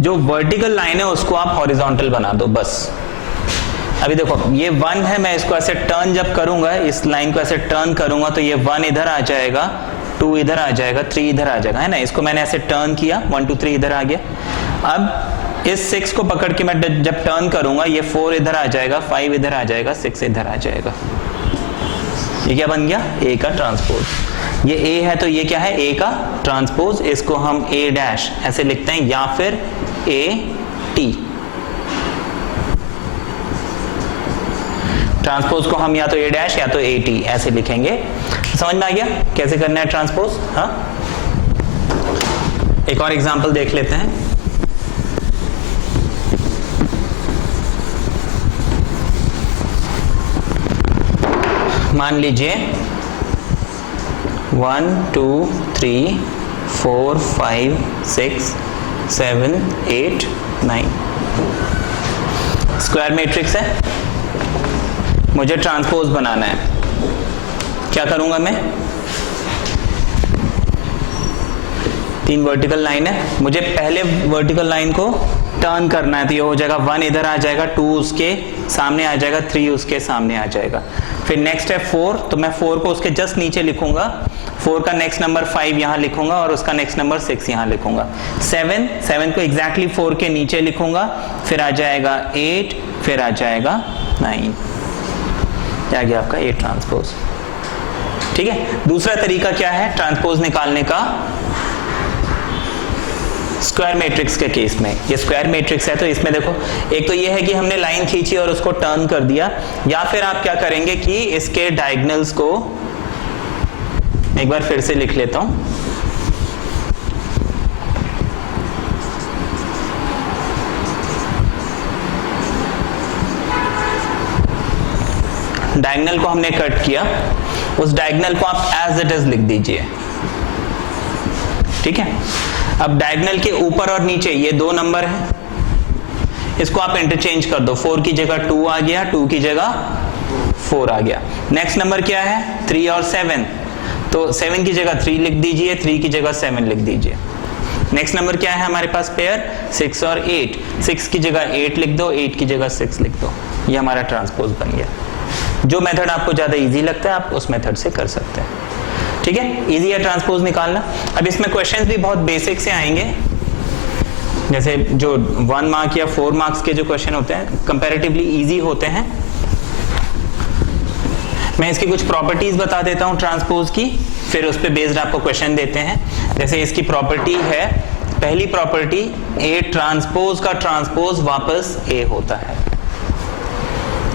जो वर्टिकल लाइन है उसको आप हॉरिजॉन्टल बना दो बस। अभी देखो ये 1 है, मैं इसको ऐसे टर्न जब करूंगा, इस लाइन को ऐसे टर्न करूंगा तो ये 1 इधर आ जाएगा, 2 इधर आ जाएगा, 3 इधर आ जाएगा, है ना। इसको मैंने ऐसे टर्न किया, 1 2 3 इधर आ गया। अब इस 6 को पकड़ के मैं जब टर्न करूंगा, ये 4 इधर आ जाएगा, 5 इधर आ जाएगा, 6 इधर आ जाएगा। ये क्या बन गया? ए का ट्रांसपोज। ये ए है तो ये क्या है? ए का ट्रांसपोज। इसको हम ए डैश ऐसे लिखते हैं, या फिर ए टी। ट्रांसपोज को हम या तो ए डैश या तो ए टी ऐसे लिखेंगे। समझ में आ गया कैसे करना है ट्रांसपोज? हाँ, एक और एग्जांपल देख लेते हैं। मान लीजिए 1 2 3 4 5 6 7 8 9 स्क्वायर मैट्रिक्स है, मुझे ट्रांसपोज बनाना है। क्या करूंगा मैं? 3 वर्टिकल लाइन है, मुझे पहले वर्टिकल लाइन को टर्न करना है, तो ये हो जाएगा 1 इधर आ जाएगा, 2 उसके सामने आ जाएगा, 3 उसके सामने आ जाएगा। फिर नेक्स्ट है 4, तो मैं 4 को उसके जस्ट नीचे लिखूंगा, 4 का नेक्स्ट नंबर 5 यहाँ लिखूंगा और उसका नेक्स्ट नंबर 6 यहाँ लिखूंगा। 7 को एग्जैक्टली 4 के नीचे लिखूंगा, फिर आ जाएगा 8, फिर आ जाएगा 9, आ गया आपका A ट्रांसपोज। ठीक है, दूसरा तरीका क्या है ट्रांसपोज निकालने का? स्क्वायर मैट्रिक्स के केस में, ये स्क्वायर मैट्रिक्स है तो इसमें देखो, एक तो ये है कि हमने लाइन खींची और उसको टर्न कर दिया, या फिर आप क्या करेंगे कि इसके डायगोनल्स को एक बार फिर से लिख लेता हूं। डायगोनल को हमने कट किया, उस डायगोनल को आप एज इट इज लिख दीजिए। ठीक है, अब डायगोनल के ऊपर और नीचे ये 2 नंबर है, इसको आप इंटरचेंज कर दो। 4 की जगह 2 आ गया, 2 की जगह 4 आ गया। नेक्स्ट नंबर क्या है? 3 और 7, तो 7 की जगह 3 लिख दीजिए, 3 की जगह 7 लिख दीजिए। नेक्स्ट नंबर क्या है हमारे पास पेयर? 6 और 8, 6 की जगह 8 लिख दो, 8 की जगह 6 लिख दो। ये हमारा ट्रांसपोज बन गया। जो मेथड आपको ज्यादा इजी लगता है आप उस मेथड से कर सकते हैं। ठीक है, इजी है ट्रांसपोज निकालना। अब इसमें क्वेश्चंस भी बहुत बेसिक से आएंगे, जैसे जो 1 मार्क या 4 मार्क्स के जो क्वेश्चन होते हैं कंपैरेटिवली इजी होते हैं। मैं इसकी कुछ प्रॉपर्टीज बता देता हूं ट्रांसपोज की, फिर उस पे बेस्ड आपको क्वेश्चन देते हैं। जैसे इसकी प्रॉपर्टी है, पहली प्रॉपर्टी, ए ट्रांसपोज का ट्रांसपोज वापस ए होता है।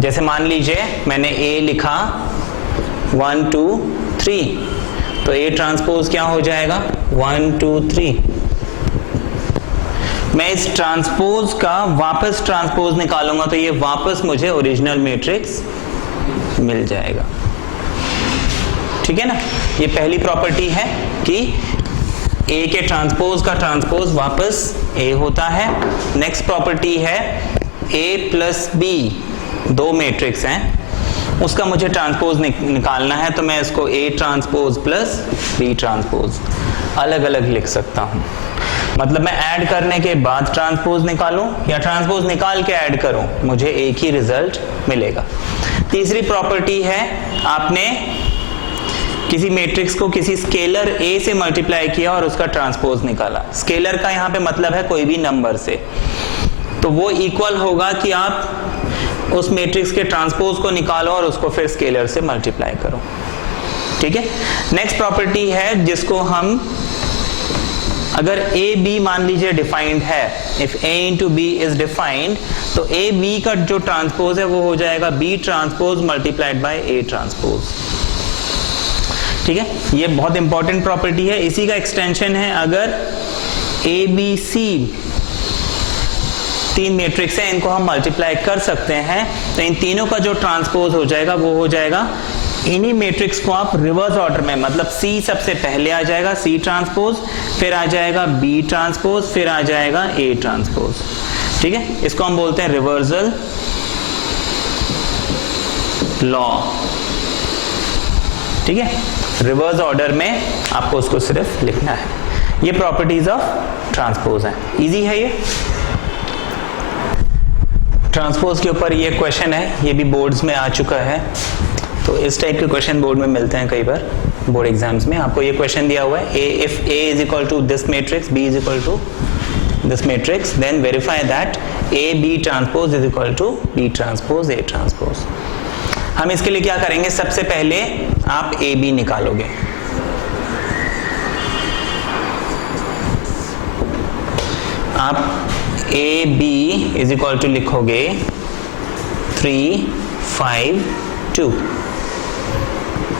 जैसे मान लीजिए मैंने ए लिखा 1 2 3, तो ए ट्रांसपोज क्या हो जाएगा? 1 2 3। मैं इस ट्रांसपोज का वापस ट्रांसपोज निकालूंगा तो ये वापस मुझे ओरिजिनल मैट्रिक्स मिल जाएगा। ठीक है ना, ये पहली प्रॉपर्टी है कि ए के ट्रांसपोज का ट्रांसपोज वापस ए होता है। नेक्स्ट प्रॉपर्टी है ए प्लस बी, 2 मैट्रिक्स हैं, उसका मुझे ट्रांसपोज निकालना है, तो मैं इसको A transpose plus B transpose अलग अलग लिख सकता हूं। मतलब मैं ऐड करने के बाद ट्रांसपोज निकालूं या ट्रांसपोज निकाल के ऐड करूं, मुझे एक ही रिजल्ट मिलेगा। तीसरी प्रॉपर्टी है, आपने किसी मैट्रिक्स को किसी स्केलर ए से मल्टीप्लाई किया और उसका ट्रांसपोज निकाला। स्केलर का यहां पे मतलब है कोई भी नंबर से, तो वो इक्वल होगा कि आप उस मैट्रिक्स के ट्रांसपोज को निकालो और उसको फिर स्केलर से मल्टीप्लाई करो। ठीक है, नेक्स्ट प्रॉपर्टी है जिसको हम, अगर ए बी मान लीजिए डिफाइंड है, if A into B is defined, तो ए बी का जो ट्रांसपोज है वो हो जाएगा B transpose multiplied by A transpose. ठीक है, ये बहुत इंपॉर्टेंट प्रॉपर्टी है, इसी का एक्सटेंशन है। अगर ए बी सी 3 मैट्रिक्स है, इनको हम मल्टीप्लाई कर सकते हैं, तो इन तीनों का जो ट्रांसपोज हो जाएगा वो हो जाएगा, इन्हीं मैट्रिक्स को आप रिवर्स ऑर्डर में, मतलब सी सबसे पहले आ जाएगा सी ट्रांसपोज, फिर आ जाएगा बी ट्रांसपोज, फिर आ जाएगा ए ट्रांसपोज। ठीक है, इसको हम बोलते हैं रिवर्सल लॉ। ठीक है, रिवर्स ऑर्डर में आपको उसको सिर्फ लिखना है। ये प्रॉपर्टीज ऑफ ट्रांसपोज है, इजी है ये। ट्रांसपोज के ऊपर ये क्वेश्चन है, ये भी बोर्ड्स में आ चुका है, तो इस टाइप के क्वेश्चन बोर्ड में मिलते हैं कई बार बोर्ड एग्जाम्स में। आपको ये क्वेश्चन दिया हुआ है, if A is equal to this matrix, B is equal to this matrix, then verify that A B transpose is equal to B transpose A transpose. हम इसके लिए क्या करेंगे, सबसे पहले आप A B निकालोगे। आप A B is equal to लिखोगे 3 5 2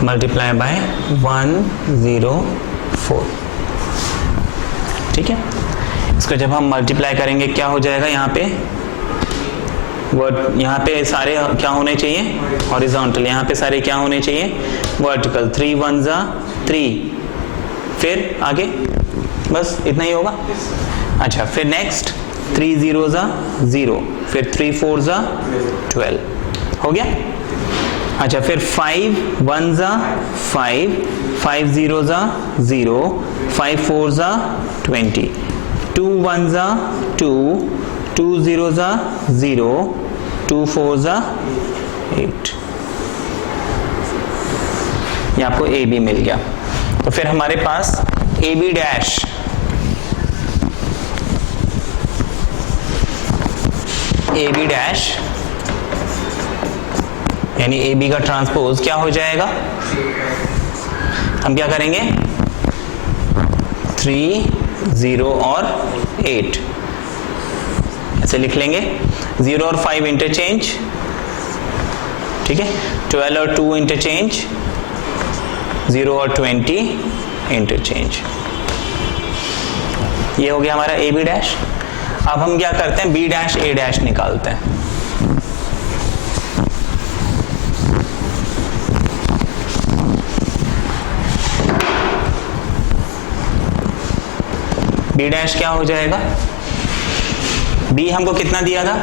मल्टीप्लाई बाय 1 0 4। ठीक है, इसको जब हम मल्टीप्लाई करेंगे क्या हो जाएगा, यहाँ पे वर्ड, यहाँ पे सारे क्या होने चाहिए हॉरिजॉन्टल, यहाँ पे सारे क्या होने चाहिए वर्टिकल। 3 1 जा 3, फिर आगे बस इतना ही होगा। अच्छा, फिर नेक्स्ट 3 0 जा 0, फिर 3 4 जा 12 हो गया। अच्छा, फिर 5 1 जा 5, 5 0 जा 0, 5 4 जा 20, 2 1 जा 2, 2 0 जा 0, 2 4 जा 8। ये आपको ए बी मिल गया। तो फिर हमारे पास ए बी डैश यानी ए बी का ट्रांसपोज क्या हो जाएगा, हम क्या करेंगे 3, 0 और 8 ऐसे लिख लेंगे, 0 और 5 इंटरचेंज, ठीक है, 12 और 2 इंटरचेंज, 0 और 20 इंटरचेंज। ये हो गया हमारा ए बी डैश। अब हम क्या करते हैं, बी डैश ए डैश निकालते हैं। बी डैश क्या हो जाएगा, बी हमको कितना दिया था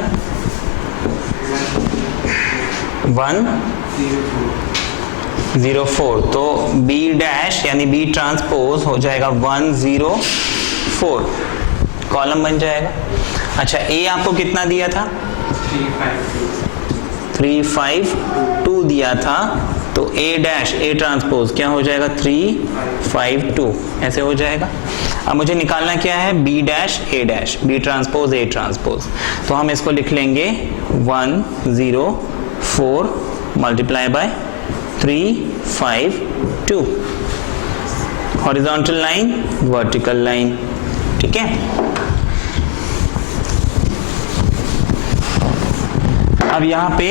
104, तो बी डैश यानी बी ट्रांसपोज हो जाएगा 104, कॉलम बन जाएगा। अच्छा ए आपको कितना दिया था 352 दिया था, तो ए डैश ए ट्रांसपोज क्या हो जाएगा 352 ऐसे हो जाएगा। अब मुझे निकालना क्या है, B dash A dash, B transpose A transpose, तो हम इसको लिख लेंगे 104 multiply by 352, horizontal line vertical line, ठीक है। अब यहाँ पे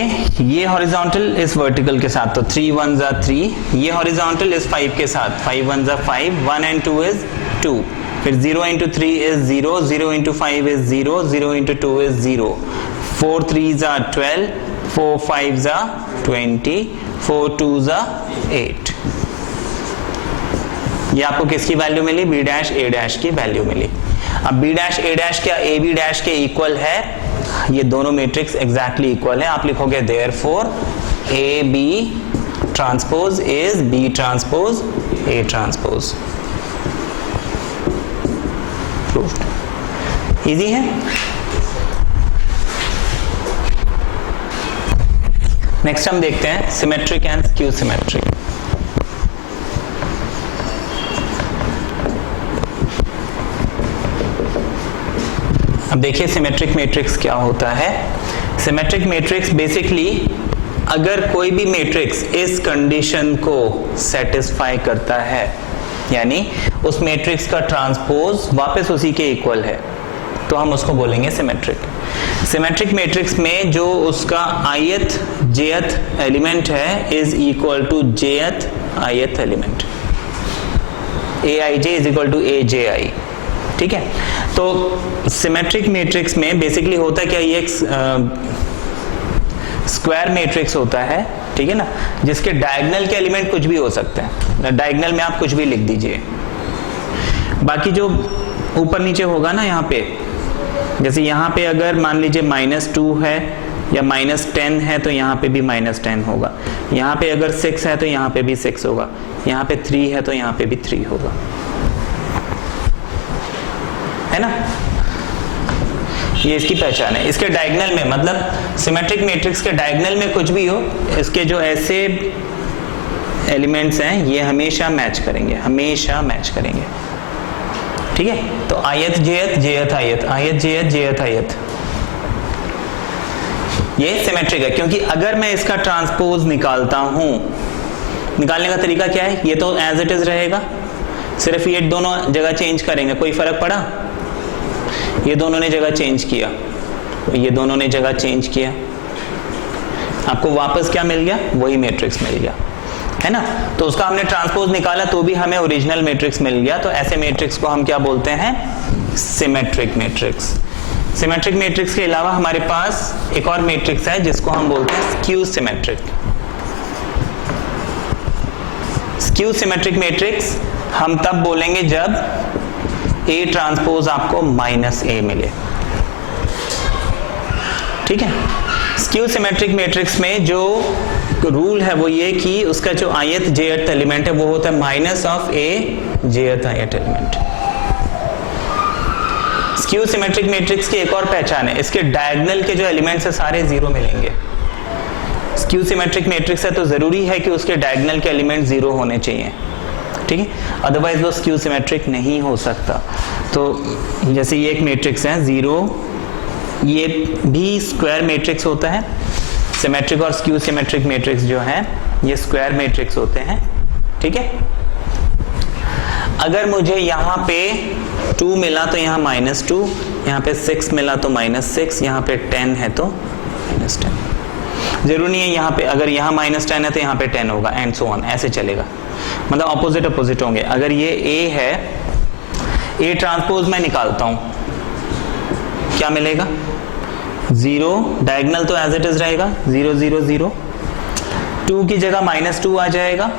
ये हॉरिजॉन्टल इस वर्टिकल के साथ, तो 3 1 जा 3, ये हॉरिजॉन्टल इस 5 के साथ, 5 1 जा 5, 1 and 2 is 2, फिर 0 into 3 is 0, 0 into 5 is 0, 0 into 2 is 0, 4 3s are 12, 4 5s are 20, 4 2s are 8। ये आपको किसकी वैल्यू मिली, बी डैश ए डैश की वैल्यू मिली। अब बी डैश ए डैश क्या ए बी डैश के इक्वल है, ये दोनों मैट्रिक्स एग्जैक्टली इक्वल है, आप लिखोगे therefore A B transpose is B transpose A transpose. Proved, easy है। नेक्स्ट हम देखते हैं सिमेट्रिक एंड स्क्यू सिमेट्रिक। अब देखिए सिमेट्रिक मैट्रिक्स क्या होता है। सिमेट्रिक मैट्रिक्स बेसिकली अगर कोई भी मैट्रिक्स इस कंडीशन को सेटिस्फाई करता है, यानी उस मैट्रिक्स का ट्रांसपोज वापस उसी के इक्वल है, तो हम उसको बोलेंगे सिमेट्रिक। सिमेट्रिक मैट्रिक्स में जो उसका ith jth एलिमेंट है is equal to jth ith element, aij is equal to abi, ठीक है। तो सिमेट्रिक मैट्रिक्स में बेसिकली होता है क्या, ये एक स्क्वायर मैट्रिक्स होता है, ठीक है ना, जिसके डायगोनल के एलिमेंट कुछ भी हो सकते हैं। डायगोनल में आप कुछ भी लिख दीजिए, बाकी जो ऊपर नीचे होगा ना, यहाँ पे जैसे यहाँ पे अगर मान लीजिए -2 है या -10 है तो यहाँ पे भी -10 होगा, यहाँ पे अगर 6 है तो यहाँ पे भी 6 होगा, यहाँ पे 3 है तो यहाँ पे भी 3 होगा, है ना। ये इसकी पहचान है। इसके डायगोनल में, मतलब सिमेट्रिक मैट्रिक्स के डायगोनल में कुछ भी हो, इसके जो ऐसे एलिमेंट्स हैं ये हमेशा मैच करेंगे, हमेशा मैच करेंगे, ठीक है। तो ith jth jth ith, ith jth jth ith, ये सिमेट्रिक है, क्योंकि अगर मैं इसका ट्रांसपोज निकालता हूं, निकालने का तरीका क्या है, ये तो एज इट इज रहेगा, सिर्फ ये दोनों जगह चेंज करेंगे, कोई फर्क पड़ा, ये दोनों ने जगह चेंज किया, ये दोनों ने जगह चेंज किया, आपको वापस क्या मिल गया, वही मैट्रिक्स मिल गया, है ना। तो उसका हमने ट्रांसपोज निकाला तो भी हमें ओरिजिनल मैट्रिक्स मिल गया, तो ऐसे मैट्रिक्स को हम क्या बोलते हैं, सिमेट्रिक मैट्रिक्स। सिमेट्रिक मैट्रिक्स के अलावा हमारे पास एक और मैट्रिक्स है जिसको हम बोलते हैं skew symmetric. Skew symmetric matrix हम तब बोलेंगे जब A ट्रांसपोज आपको -A मिले, ठीक है। स्क्यू सिमेट्रिक मैट्रिक्स में जो रूल है वो ये कि उसका जो ith jth एलिमेंट है वो होता है -A jth ith element. Skew symmetric matrix की एक और पहचान है, इसके डायगोनल के जो एलिमेंट्स है सारे 0 मिलेंगे। स्क्यू सिमेट्रिक मैट्रिक्स है तो जरूरी है कि उसके डायगोनल के एलिमेंट 0 होने चाहिए, ठीक है, अदरवाइज वो स्क्यू सिमेट्रिक नहीं हो सकता। तो जैसे ये एक मैट्रिक्स है 0, ये भी स्क्वायर मैट्रिक्स होता है। सिमेट्रिक और स्क्यू सिमेट्रिक मैट्रिक्स जो है ये स्क्वायर मैट्रिक्स होते हैं, ठीक है। अगर मुझे यहाँ पे 2 मिला तो यहाँ -2, यहाँ पे 6 मिला तो -6, यहाँ पे 10 है तो -10। जरूरी नहीं है यहाँ पे, अगर यहाँ -10 है तो यहाँ पे 10 होगा, एंड सो ऑन, ऐसे चलेगा, मतलब ऑपोजिट अपोजिट होंगे। अगर ये A है, A ट्रांसपोज मैं निकालता हूं, क्या मिलेगा? 0, डायगोनल तो एज इट इज रहेगा 0 0 0, 2 की जगह -2 आ जाएगा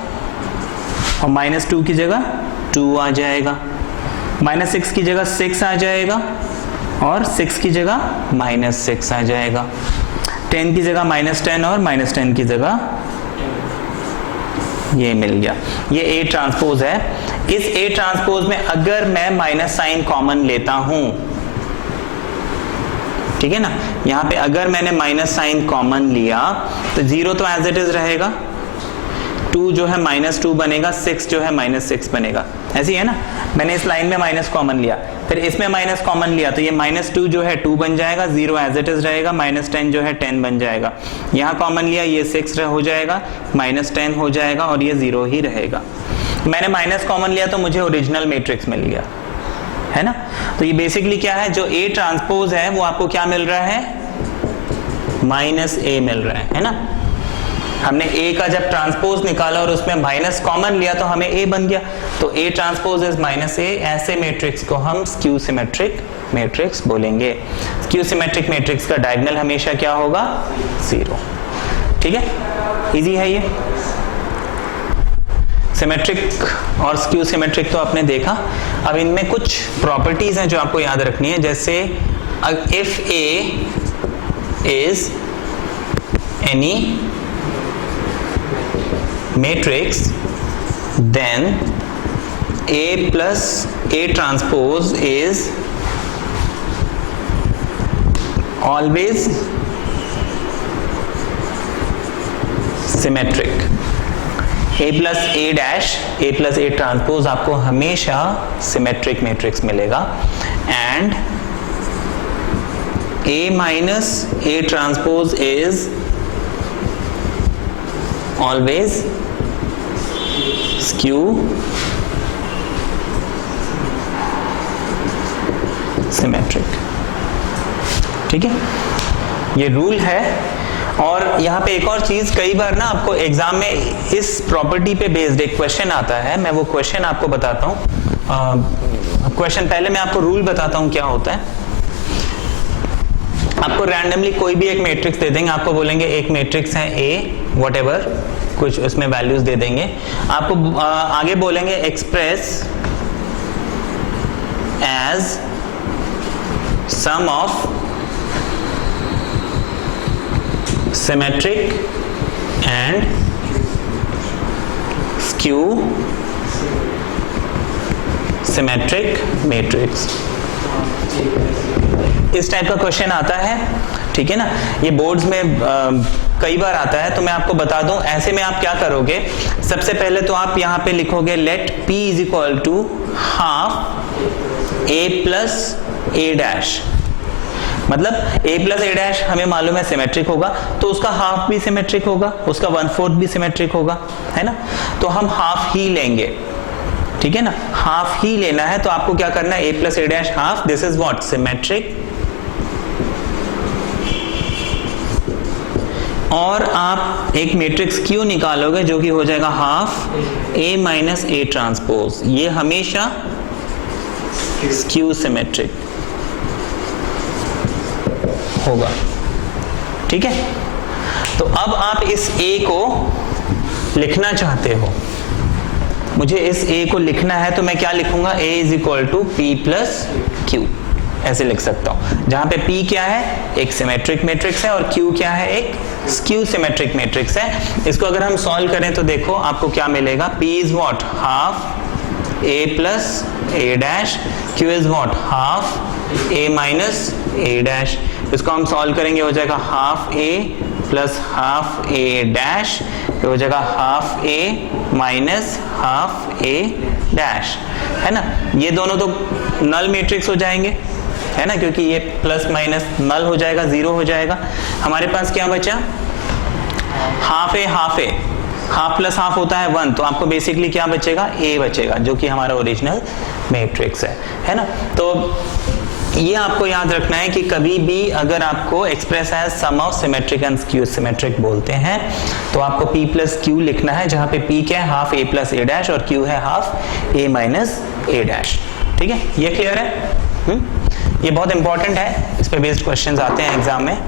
और -2 की जगह 2 आ जाएगा, -6 की जगह 6 आ जाएगा और 6 की जगह -6 आ जाएगा, 10 की जगह -10 और -10 की जगह ये मिल गया। ये A ट्रांसपोज है। इस A ट्रांसपोज में अगर मैं माइनस साइन कॉमन लेता हूं, ठीक है ना, यहां पे अगर मैंने माइनस साइन कॉमन लिया तो 0 तो एज इट इज रहेगा, 2 जो है -2 बनेगा, 6 जो है -6 बनेगा, ऐसी है ना। मैंने इस लाइन में माइनस कॉमन लिया, फिर इसमें माइनस कॉमन लिया तो ये -2 जो है 2 बन जाएगा, 0 एज इट इज रहेगा, -10 जो है 10 बन जाएगा, यहाँ कॉमन लिया ये 6 हो जाएगा, -10 हो जाएगा और ये 0 ही रहेगा। मैंने माइनस कॉमन लिया तो मुझे ओरिजिनल मैट्रिक्स मिल गया, है ना। तो ये बेसिकली क्या है, जो A ट्रांसपोज है वो आपको क्या मिल रहा है? -A मिल रहा है ना। हमने A का जब ट्रांसपोज निकाला और उसमें माइनस कॉमन लिया तो हमें A बन गया, तो A ट्रांसपोज इज -A। ऐसे मैट्रिक्स को हम स्क्यू सिमेट्रिक मैट्रिक्स बोलेंगे। स्क्यू सिमेट्रिक मैट्रिक्स का डायगोनल हमेशा क्या होगा? 0। ठीक है, इजी है ये। सिमेट्रिक और स्क्यू सिमेट्रिक तो आपने देखा। अब इनमें कुछ प्रॉपर्टीज हैं जो आपको याद रखनी है, जैसे if A is any matrix then A plus A transpose is always symmetric। A plus A dash, A plus A transpose आपको हमेशा symmetric matrix मिलेगा, and A minus A transpose is always skew symmetric. ठीक है, ये rule है। और यहाँ पे एक और चीज, कई बार ना आपको एग्जाम में इस प्रॉपर्टी पे बेस्ड एक क्वेश्चन आता है, मैं वो क्वेश्चन आपको बताता हूँ। क्वेश्चन पहले मैं आपको रूल बताता हूँ क्या होता है। आपको रैंडमली कोई भी एक मैट्रिक्स दे देंगे, आपको बोलेंगे एक मैट्रिक्स है A व्हाटएवर, कुछ उसमें वैल्यूज दे देंगे, आपको आगे बोलेंगे express as sum of symmetric and skew symmetric matrix. इस टाइप का क्वेश्चन आता है, ठीक है ना। ये बोर्ड्स में कई बार आता है, तो मैं आपको बता दूं, ऐसे में आप क्या करोगे, सबसे पहले तो आप यहां पे लिखोगे let P is equal to half A plus A dash. मतलब A प्लस A डैश हमें मालूम है सिमेट्रिक होगा, तो उसका हाफ भी सिमेट्रिक होगा, उसका 1/4 भी सिमेट्रिक होगा, है ना। तो हम हाफ ही लेंगे, ठीक है ना, हाफ ही लेना है। तो आपको क्या करना है, A plus A dash half, this is what, symmetric. और आप एक मैट्रिक्स Q निकालोगे जो कि हो जाएगा half A minus A transpose, ये हमेशा स्क्यू सिमेट्रिक होगा, ठीक है। तो अब आप इस A को लिखना चाहते हो, मुझे इस A को लिखना है, तो मैं क्या लिखूंगा, A is equal to P plus Q, ऐसे लिख सकता हूं, जहां पे P क्या है, एक सिमेट्रिक मैट्रिक्स है, और Q क्या है, एक स्क्यू सिमेट्रिक मैट्रिक्स है। इसको अगर हम सॉल्व करें तो देखो आपको क्या मिलेगा, P is what, half A plus A dash, Q is what, half A minus A dash. इसको हम सॉल्व करेंगे, हो जाएगा half A plus half A dash तो हो जाएगा हाफ ए माइनस हाफ ए डैश, है ना। ये दोनों तो नल मैट्रिक्स हो जाएंगे, है ना, क्योंकि ये प्लस माइनस नल हो जाएगा, जीरो हो जाएगा। हमारे पास क्या बचा, हाफ ए, हाफ प्लस हाफ होता है 1, तो आपको बेसिकली क्या बचेगा, ए बचेगा, जो कि हमारा ओरिजिनल मैट्रिक्स है ना। तो ये आपको याद रखना है कि कभी भी अगर आपको express as sum of symmetric and skew symmetric बोलते हैं तो आपको P प्लस क्यू लिखना है, जहां पे P क्या है, हाफ ए प्लस ए डैश, और Q है हाफ ए माइनस ए डैश। ठीक है, ये क्लियर है? ये बहुत इंपॉर्टेंट है, इस पे बेस्ड क्वेश्चंस आते हैं एग्जाम में।